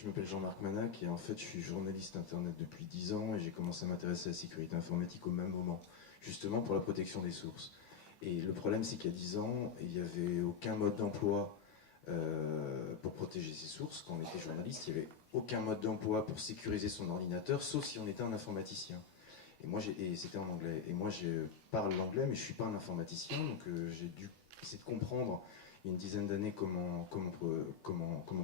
Je m'appelle Jean-Marc Manac et en fait je suis journaliste internet depuis 10 ans et j'ai commencé à m'intéresser à la sécurité informatique au même moment, justement pour la protection des sources. Et le problème c'est qu'il y a 10 ans, il n'y avait aucun mode d'emploi pour protéger ses sources. Quand on était journaliste, il n'y avait aucun mode d'emploi pour sécuriser son ordinateur, sauf si on était un informaticien. Et c'était en anglais. Et moi, je parle l'anglais, mais je ne suis pas un informaticien, donc j'ai dû essayer de comprendre il y a une dizaine d'années comment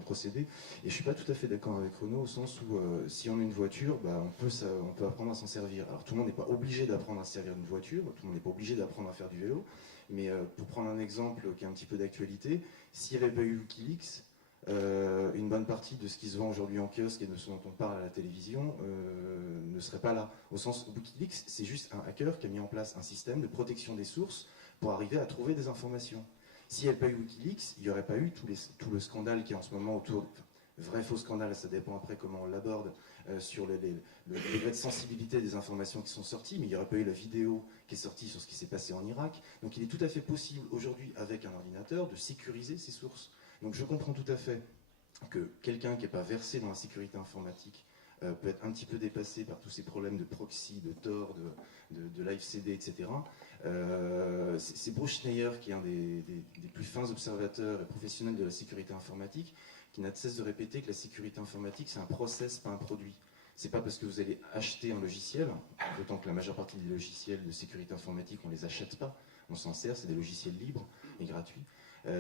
procéder. Et je ne suis pas tout à fait d'accord avec Renaud au sens où si on a une voiture, bah, on peut apprendre à s'en servir. Alors tout le monde n'est pas obligé d'apprendre à se servir d'une voiture, tout le monde n'est pas obligé d'apprendre à faire du vélo, mais pour prendre un exemple qui est un petit peu d'actualité, s'il n'y avait pas eu Wikileaks, une bonne partie de ce qui se vend aujourd'hui en kiosque et de ce dont on parle à la télévision ne serait pas là. Au sens où Wikileaks, c'est juste un hacker qui a mis en place un système de protection des sources pour arriver à trouver des informations. S'il n'y avait pas eu Wikileaks, il n'y aurait pas eu tout le scandale qui est en ce moment autour de vrai faux scandale, ça dépend après comment on l'aborde, sur le degré de sensibilité des informations qui sont sorties, mais il n'y aurait pas eu la vidéo qui est sortie sur ce qui s'est passé en Irak. Donc il est tout à fait possible aujourd'hui, avec un ordinateur, de sécuriser ses sources. Donc je comprends tout à fait que quelqu'un qui n'est pas versé dans la sécurité informatique peut être un petit peu dépassé par tous ces problèmes de proxy, de Tor, de live CD, etc. C'est Bruce Schneier qui est un des plus fins observateurs et professionnels de la sécurité informatique, qui n'a de cesse de répéter que la sécurité informatique c'est un process, pas un produit. C'est pas parce que vous allez acheter un logiciel, d'autant que la majeure partie des logiciels de sécurité informatique on les achète pas, on s'en sert, c'est des logiciels libres et gratuits.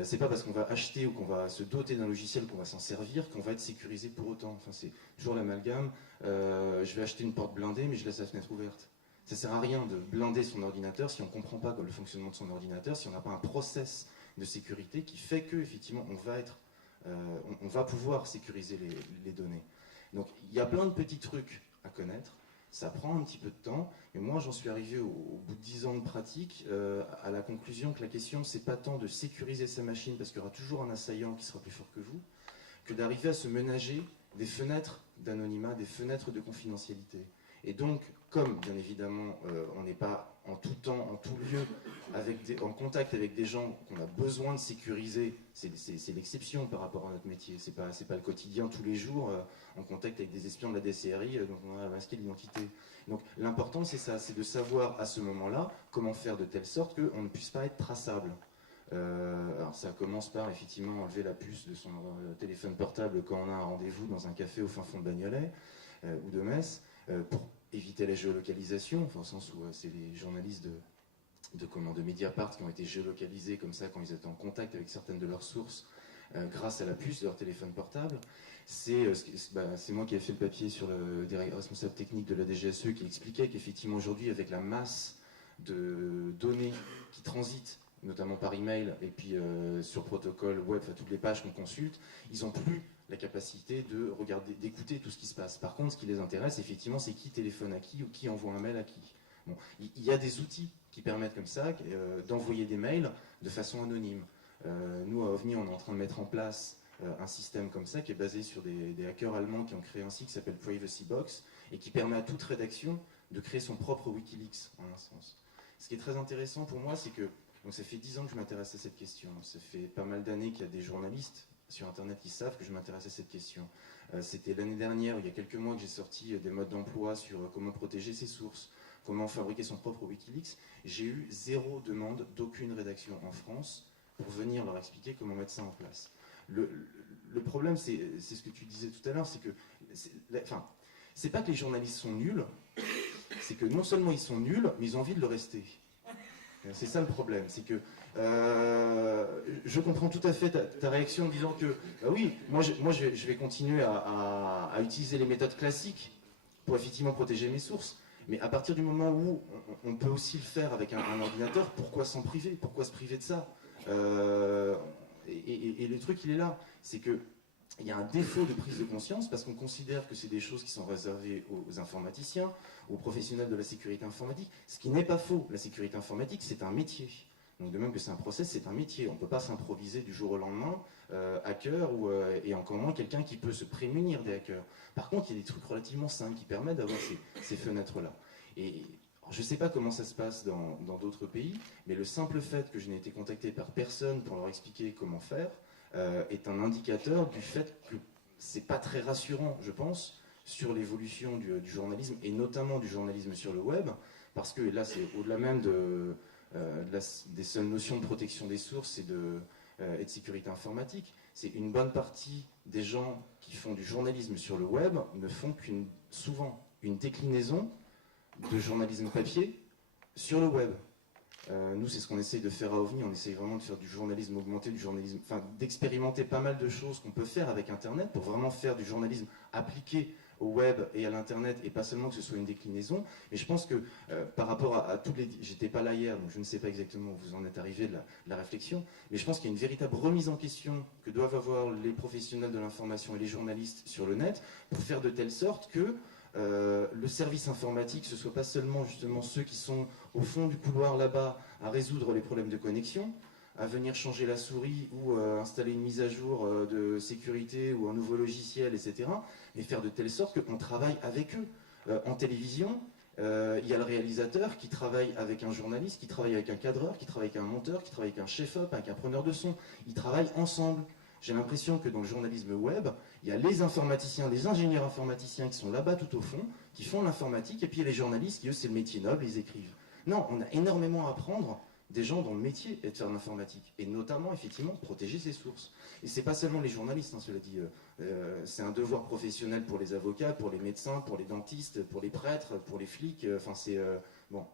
C'est pas parce qu'on va acheter ou qu'on va se doter d'un logiciel qu'on va s'en servir qu'on va être sécurisé pour autant. Enfin, c'est toujours l'amalgame. Je vais acheter une porte blindée, mais je laisse la fenêtre ouverte. Ça sert à rien de blinder son ordinateur si on ne comprend pas le fonctionnement de son ordinateur, si on n'a pas un process de sécurité qui fait que effectivement on va pouvoir sécuriser les données. Donc il y a plein de petits trucs à connaître. Ça prend un petit peu de temps, mais moi j'en suis arrivé au bout de 10 ans de pratique à la conclusion que la question c'est pas tant de sécuriser sa machine parce qu'il y aura toujours un assaillant qui sera plus fort que vous, que d'arriver à se ménager des fenêtres d'anonymat, des fenêtres de confidentialité. Et donc, comme bien évidemment on n'est pas en tout temps, en tout lieu, en contact avec des gens qu'on a besoin de sécuriser, c'est l'exception par rapport à notre métier. C'est pas le quotidien tous les jours en contact avec des espions de la DCRI dont on a masqué l'identité. Donc l'important c'est ça, c'est de savoir à ce moment-là comment faire de telle sorte qu'on ne puisse pas être traçable. Alors ça commence par effectivement enlever la puce de son téléphone portable quand on a un rendez-vous dans un café au fin fond de Bagnolet ou de Metz, pour éviter la géolocalisation, enfin, au sens où c'est les journalistes de Mediapart qui ont été géolocalisés comme ça quand ils étaient en contact avec certaines de leurs sources grâce à la puce de leur téléphone portable. C'est moi qui ai fait le papier sur des responsables techniques de la DGSE qui expliquait qu'effectivement aujourd'hui avec la masse de données qui transitent notamment par email et puis sur protocole web, enfin toutes les pages qu'on consulte, ils n'ont plus la capacité de regarder, d'écouter tout ce qui se passe. Par contre, ce qui les intéresse, effectivement, c'est qui téléphone à qui ou qui envoie un mail à qui. Bon, il y a des outils qui permettent comme ça d'envoyer des mails de façon anonyme. Nous, à OVNI, on est en train de mettre en place un système comme ça qui est basé sur des hackers allemands qui ont créé un site qui s'appelle Privacy Box et qui permet à toute rédaction de créer son propre Wikileaks, en un sens. Ce qui est très intéressant pour moi, c'est que donc ça fait 10 ans que je m'intéresse à cette question. Ça fait pas mal d'années qu'il y a des journalistes sur Internet qui savent que je m'intéresse à cette question. C'était l'année dernière, il y a quelques mois, que j'ai sorti des modes d'emploi sur comment protéger ses sources, comment fabriquer son propre Wikileaks. J'ai eu 0 demande d'aucune rédaction en France pour venir leur expliquer comment mettre ça en place. Le problème, c'est ce que tu disais tout à l'heure, c'est que c'est pas que les journalistes sont nuls, c'est que non seulement ils sont nuls, mais ils ont envie de le rester. C'est ça le problème, c'est que je comprends tout à fait ta réaction en disant que bah oui, moi je vais continuer à utiliser les méthodes classiques pour effectivement protéger mes sources, mais à partir du moment où on peut aussi le faire avec un ordinateur, pourquoi s'en priver? Pourquoi se priver de ça? Et le truc il est là, c'est que il y a un défaut de prise de conscience parce qu'on considère que c'est des choses qui sont réservées aux informaticiens, aux professionnels de la sécurité informatique, ce qui n'est pas faux. La sécurité informatique, c'est un métier. Donc de même que c'est un process, c'est un métier. On ne peut pas s'improviser du jour au lendemain hacker et encore moins quelqu'un qui peut se prémunir des hackers. Par contre, il y a des trucs relativement simples qui permettent d'avoir ces fenêtres-là. Et alors, je ne sais pas comment ça se passe dans d'autres pays, mais le simple fait que je n'ai été contacté par personne pour leur expliquer comment faire est un indicateur du fait que c'est pas très rassurant, je pense, sur l'évolution du journalisme, et notamment du journalisme sur le web, parce que là, c'est au-delà même des seules notions de protection des sources et de sécurité informatique. C'est une bonne partie des gens qui font du journalisme sur le web ne font souvent une déclinaison de journalisme papier sur le web. Nous, c'est ce qu'on essaye de faire à OVNI. On essaye vraiment de faire du journalisme augmenté, d'expérimenter pas mal de choses qu'on peut faire avec Internet pour vraiment faire du journalisme appliqué au web et à l'Internet, et pas seulement que ce soit une déclinaison. Et je pense que par rapport à toutes les... J'étais pas là hier, donc je ne sais pas exactement où vous en êtes arrivé de la réflexion, mais je pense qu'il y a une véritable remise en question que doivent avoir les professionnels de l'information et les journalistes sur le net pour faire de telle sorte que le service informatique, ce ne soit pas seulement justement ceux qui sont au fond du couloir là-bas à résoudre les problèmes de connexion, à venir changer la souris ou installer une mise à jour de sécurité ou un nouveau logiciel, etc. Mais faire de telle sorte qu'on travaille avec eux. En télévision, il y a le réalisateur qui travaille avec un journaliste, qui travaille avec un cadreur, qui travaille avec un monteur, qui travaille avec un chef-op, avec un preneur de son. Ils travaillent ensemble. J'ai l'impression que dans le journalisme web, il y a les informaticiens, les ingénieurs informaticiens qui sont là-bas tout au fond, qui font l'informatique, et puis il y a les journalistes qui, eux, c'est le métier noble, ils écrivent. Non, on a énormément à apprendre des gens dont le métier est de faire de l'informatique, et notamment, effectivement, protéger ses sources. Et c'est pas seulement les journalistes, hein, cela dit, c'est un devoir professionnel pour les avocats, pour les médecins, pour les dentistes, pour les prêtres, pour les flics, enfin c'est... bon.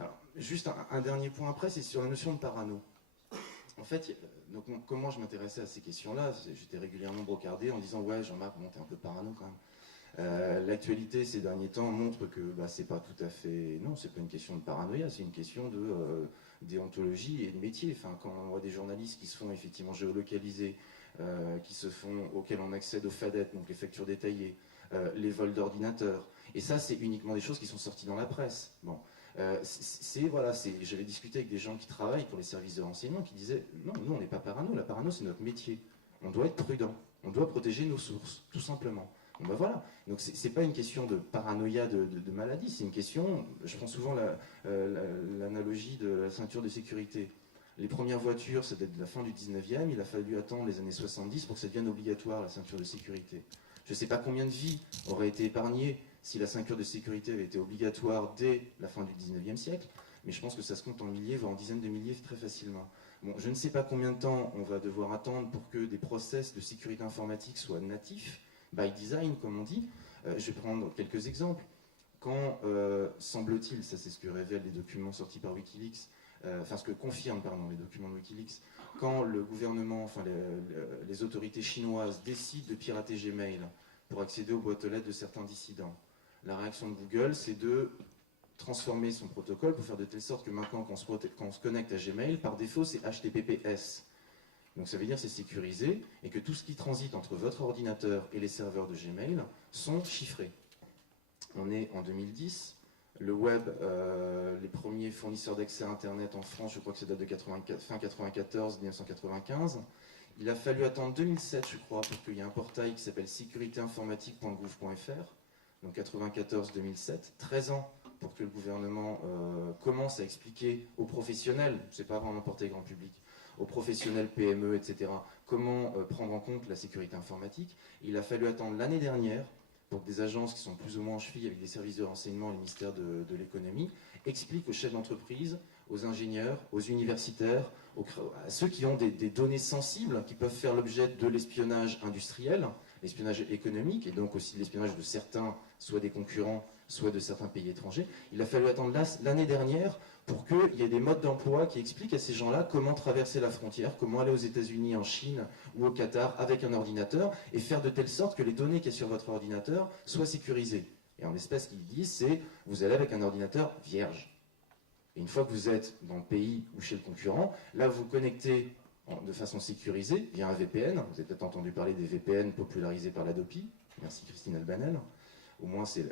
Alors, juste un dernier point après, c'est sur la notion de parano. En fait, donc, comment je m'intéressais à ces questions-là, j'étais régulièrement brocardé en disant « Ouais, Jean-Marc, bon, t'es un peu parano quand même ». L'actualité ces derniers temps montre que c'est pas tout à fait... Non, c'est pas une question de paranoïa, c'est une question de déontologie et de métier. Enfin, quand on voit des journalistes qui se font effectivement géolocaliser, auxquels on accède aux fadettes, donc les factures détaillées, les vols d'ordinateurs, et ça, c'est uniquement des choses qui sont sorties dans la presse. Bon. J'avais discuté avec des gens qui travaillent pour les services de renseignement qui disaient non, nous on n'est pas parano, la parano c'est notre métier. On doit être prudent, on doit protéger nos sources, tout simplement. Bon, ben voilà. Donc c'est pas une question de paranoïa de maladie, c'est une question, je prends souvent l'analogie de la ceinture de sécurité. Les premières voitures, ça date de la fin du 19e, il a fallu attendre les années 70 pour que ça devienne obligatoire, la ceinture de sécurité. Je ne sais pas combien de vies auraient été épargnées si la ceinture de sécurité avait été obligatoire dès la fin du 19e siècle, mais je pense que ça se compte en milliers, voire en dizaines de milliers très facilement. Bon, je ne sais pas combien de temps on va devoir attendre pour que des process de sécurité informatique soient natifs, by design comme on dit. Je vais prendre quelques exemples. Quand, semble-t-il, ça c'est ce que révèlent les documents sortis par Wikileaks, ce que confirment les documents de Wikileaks, quand le gouvernement, les autorités chinoises décident de pirater Gmail pour accéder aux boîtes aux lettres de certains dissidents, la réaction de Google, c'est de transformer son protocole pour faire de telle sorte que maintenant, quand on se connecte à Gmail, par défaut, c'est HTTPS. Donc ça veut dire que c'est sécurisé et que tout ce qui transite entre votre ordinateur et les serveurs de Gmail sont chiffrés. On est en 2010. Le web, les premiers fournisseurs d'accès à Internet en France, je crois que ça date de fin 94, 1995. Il a fallu attendre 2007, je crois, pour qu'il y ait un portail qui s'appelle sécuritéinformatique.gouv.fr. Donc 94-2007, 13 ans pour que le gouvernement commence à expliquer aux professionnels, c'est pas vraiment un portail grand public, aux professionnels PME, etc., comment prendre en compte la sécurité informatique. Il a fallu attendre l'année dernière pour que des agences qui sont plus ou moins en cheville avec des services de renseignement, le ministère de l'économie, expliquent aux chefs d'entreprise, aux ingénieurs, aux universitaires, à ceux qui ont des données sensibles qui peuvent faire l'objet de l'espionnage industriel, l'espionnage économique, et donc aussi de l'espionnage de certains, soit des concurrents, soit de certains pays étrangers. Il a fallu attendre l'année dernière pour qu'il y ait des modes d'emploi qui expliquent à ces gens-là comment traverser la frontière, comment aller aux États-Unis, en Chine ou au Qatar avec un ordinateur et faire de telle sorte que les données qu'il y a sur votre ordinateur soient sécurisées. Et en l'espèce, ce qu'ils disent, c'est vous allez avec un ordinateur vierge. Et une fois que vous êtes dans le pays ou chez le concurrent, là vous vous connectez de façon sécurisée via un VPN. Vous avez peut-être entendu parler des VPN popularisés par l'Adopi. Merci Christine Albanel. Au moins, c'est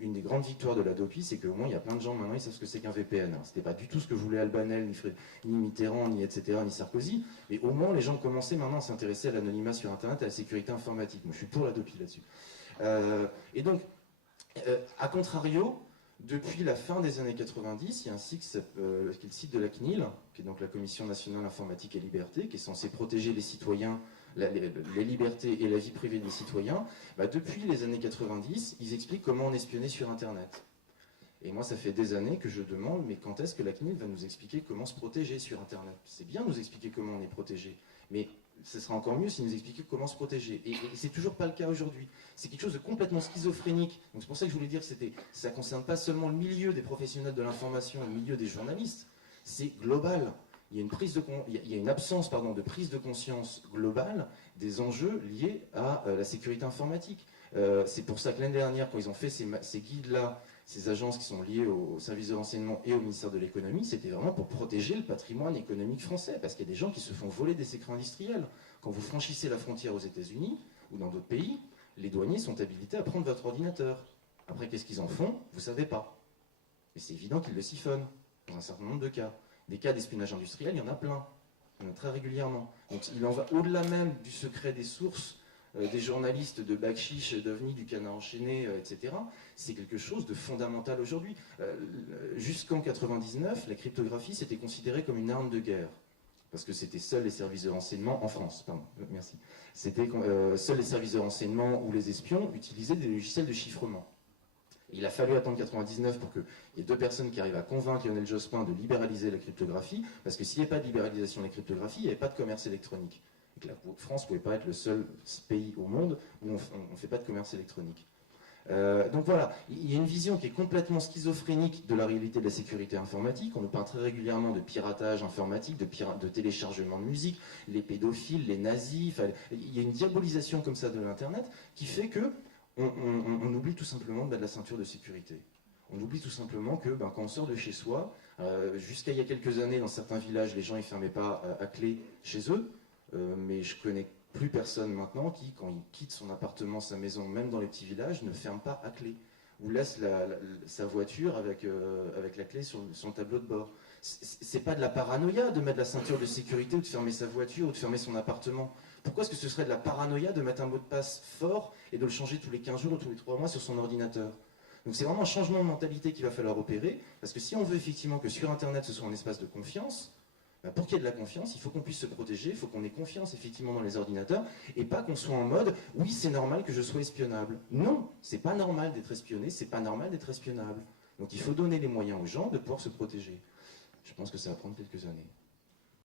une des grandes victoires de l'Adopi, c'est qu'au moins, il y a plein de gens maintenant, ils savent ce que c'est qu'un VPN. Ce n'était pas du tout ce que voulait Albanel, ni Mitterrand, ni etc., ni Sarkozy. Mais au moins, les gens commençaient maintenant à s'intéresser à l'anonymat sur Internet et à la sécurité informatique. Moi, je suis pour l'Adopi là-dessus. Et donc, à contrario, depuis la fin des années 90, il y a un site qui est le site de la CNIL, qui est donc la Commission nationale informatique et liberté, qui est censé protéger les citoyens les libertés et la vie privée des citoyens, bah, depuis les années 90, ils expliquent comment on espionnait sur Internet. Et moi, ça fait des années que je demande, mais quand est-ce que la CNIL va nous expliquer comment se protéger sur Internet? C'est bien de nous expliquer comment on est protégé, mais ce sera encore mieux si nous expliquait comment se protéger. Et c'est toujours pas le cas aujourd'hui. C'est quelque chose de complètement schizophrénique. Donc c'est pour ça que je voulais dire que ça ne concerne pas seulement le milieu des professionnels de l'information, le milieu des journalistes. C'est global. Il y a une absence de prise de conscience globale des enjeux liés à la sécurité informatique. C'est pour ça que l'année dernière, quand ils ont fait ces guides-là, ces agences qui sont liées au service de renseignement et au ministère de l'économie, c'était vraiment pour protéger le patrimoine économique français, parce qu'il y a des gens qui se font voler des secrets industriels. Quand vous franchissez la frontière aux États-Unis ou dans d'autres pays, les douaniers sont habilités à prendre votre ordinateur. Après, qu'est-ce qu'ils en font? Vous ne savez pas. Mais c'est évident qu'ils le siphonnent, dans un certain nombre de cas. Des cas d'espionnage industriel, il y en a plein. Il y en a très régulièrement. Donc il en va au-delà même du secret des sources, des journalistes de Bakchiche, d'OVNI, du Canard enchaîné, etc. C'est quelque chose de fondamental aujourd'hui. Jusqu'en 99, la cryptographie c'était considéré comme une arme de guerre. Parce que c'était seuls les services de renseignement, en France, pardon, merci. C'était seuls les services de renseignement ou les espions utilisaient des logiciels de chiffrement. Il a fallu attendre 99 pour qu'il y ait deux personnes qui arrivent à convaincre Lionel Jospin de libéraliser la cryptographie, parce que s'il n'y avait pas de libéralisation de la cryptographie, il n'y avait pas de commerce électronique. Et que la France ne pouvait pas être le seul pays au monde où on ne fait pas de commerce électronique. Donc voilà, il y a une vision qui est complètement schizophrénique de la réalité de la sécurité informatique. On nous parle très régulièrement de piratage informatique, de téléchargement de musique, les pédophiles, les nazis. Il y a une diabolisation comme ça de l'Internet qui fait que on oublie tout simplement de la ceinture de sécurité. On oublie tout simplement que quand on sort de chez soi, jusqu'à il y a quelques années, dans certains villages, les gens ne fermaient pas à clé chez eux, mais je connais plus personne maintenant qui, quand il quitte son appartement, sa maison, même dans les petits villages, ne ferme pas à clé, ou laisse sa voiture avec la clé sur son tableau de bord. C'est pas de la paranoïa de mettre la ceinture de sécurité ou de fermer sa voiture ou de fermer son appartement. Pourquoi est-ce que ce serait de la paranoïa de mettre un mot de passe fort et de le changer tous les 15 jours ou tous les 3 mois sur son ordinateur? Donc c'est vraiment un changement de mentalité qu'il va falloir opérer, parce que si on veut effectivement que sur Internet ce soit un espace de confiance, pour qu'il y ait de la confiance, il faut qu'on puisse se protéger, il faut qu'on ait confiance effectivement dans les ordinateurs, et pas qu'on soit en mode « oui, c'est normal que je sois espionnable ». Non, c'est pas normal d'être espionné, c'est pas normal d'être espionnable. Donc il faut donner les moyens aux gens de pouvoir se protéger. Je pense que ça va prendre quelques années.